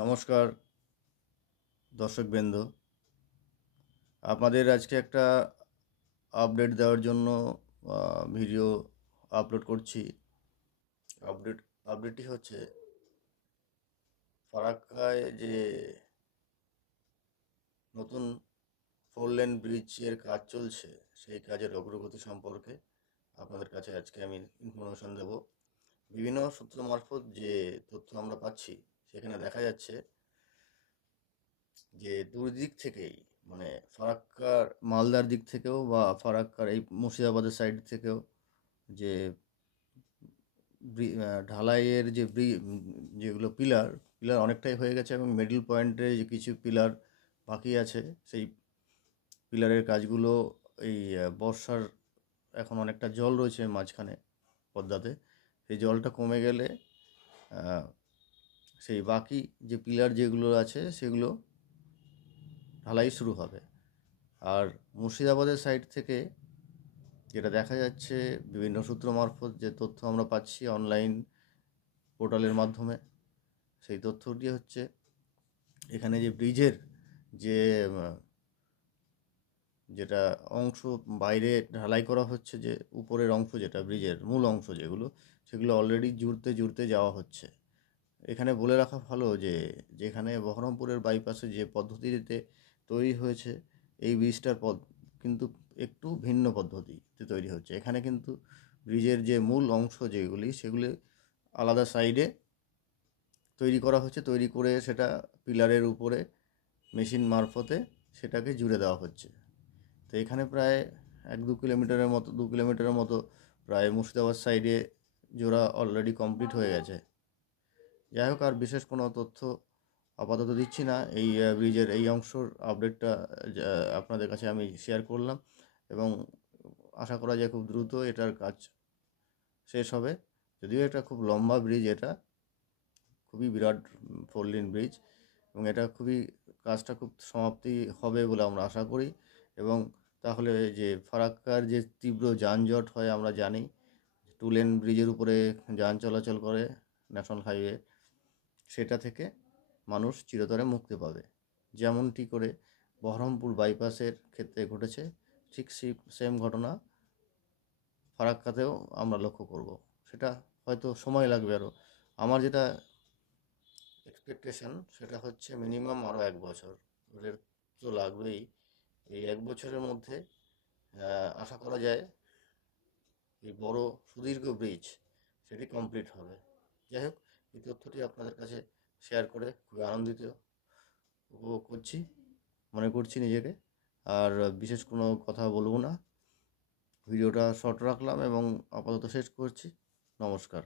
নমস্কার দর্শকবৃন্দ, আপনাদের আজকে একটা আপডেট দেওয়ার জন্য ভিডিও আপলোড করছি। আপডেটটি হচ্ছে ফারাক্কায় যে নতুন 4 লেন ব্রিজের কাজ চলছে সেই কাজের অগ্রগতি সম্পর্কে আপনাদের কাছে আজকে আমি ইনফরমেশন দেব। বিভিন্ন সূত্র মারফত যে তথ্য আমরা পাচ্ছি সেখানে দেখা যাচ্ছে যে দুদিক থেকেই, মানে ফারাক্কার মালদার দিক থেকেও বা ফারাক্কার এই মুর্শিদাবাদের সাইড থেকেও যে ঢালাইয়ের যে যেগুলো পিলার পিলার অনেকটাই হয়ে গেছে এবং মিডল পয়েন্টে যে কিছু পিলার বাকি আছে, সেই পিলারের কাজগুলো এই বর্ষার এখন অনেকটা জল রয়েছে মাঝখানে পদ্মাতে, সেই জলটা কমে গেলে সেই বাকি যে পিলার যেগুলো আছে সেগুলো ঢালাই শুরু হবে। আর মুর্শিদাবাদের সাইড থেকে যেটা দেখা যাচ্ছে বিভিন্ন সূত্র মারফত যে তথ্য আমরা পাচ্ছি অনলাইন পোর্টালের মাধ্যমে, সেই তথ্যটি হচ্ছে এখানে যে ব্রিজের যে যেটা অংশ বাইরে ঢালাই করা হচ্ছে, যে উপরের অংশ যেটা ব্রিজের মূল অংশ যেগুলো, সেগুলো অলরেডি জুড়তে জুড়তে যাওয়া হচ্ছে। এখানে বলে রাখা ভালো যে যেখানে বহরমপুরের বাইপাসে যে পদ্ধতিতে তৈরি হয়েছে এই ব্রিজটার কিন্তু একটু ভিন্ন পদ্ধতিতে তৈরি হচ্ছে। এখানে কিন্তু ব্রিজের যে মূল অংশ যেগুলি সেগুলি আলাদা সাইডে তৈরি করা হচ্ছে, তৈরি করে সেটা পিলারের উপরে মেশিন মারফতে সেটাকে জুড়ে দেওয়া হচ্ছে। তো এখানে প্রায় 2 কিলোমিটারের মতো প্রায় মুর্শিদাবাদ সাইডে জোড়া অলরেডি কমপ্লিট হয়ে গেছে। যাই হোক, আর বিশেষ কোনো তথ্য আপাতত দিচ্ছি না। এই ব্রিজের এই অংশর আপডেটটা আপনাদের কাছে আমি শেয়ার করলাম এবং আশা করা যায় খুব দ্রুত এটার কাজ শেষ হবে। যদিও এটা খুব লম্বা ব্রিজ, এটা খুবই বিরাট 4 লেন ব্রিজ এবং এটা কাজটা খুব সমাপ্তি হবে বলে আমরা আশা করি। এবং তাহলে যে ফারাক্কার যে তীব্র যানজট হয় আমরা জানি, 2 লেন ব্রিজের উপরে যান চলাচল করে ন্যাশনাল হাইওয়ে, সেটা থেকে মানুষ চিরতরে মুক্তি পাবে। যেমনটি করে বহরমপুর বাইপাসের ক্ষেত্রে ঘটেছে, ঠিক সেম ঘটনা ফারাক্কাতেও আমরা লক্ষ্য করব। সেটা হয়তো সময় লাগবে আরও। আমার যেটা এক্সপেকটেশন সেটা হচ্ছে মিনিমাম আরও 1 বছর এর তো লাগবেই। এই 1 বছরের মধ্যে আশা করা যায় এই বড় সুদীর্ঘ ব্রিজ সেটি কমপ্লিট হবে। যাই হোক, এই তথ্যটি আপনাদের কাছে শেয়ার করে খুবই আনন্দিত উপভোগ করছি, মনে করছি নিজেকে। আর বিশেষ কোনো কথা বলবো না, ভিডিওটা শর্ট রাখলাম এবং আপাতত শেষ করছি। নমস্কার।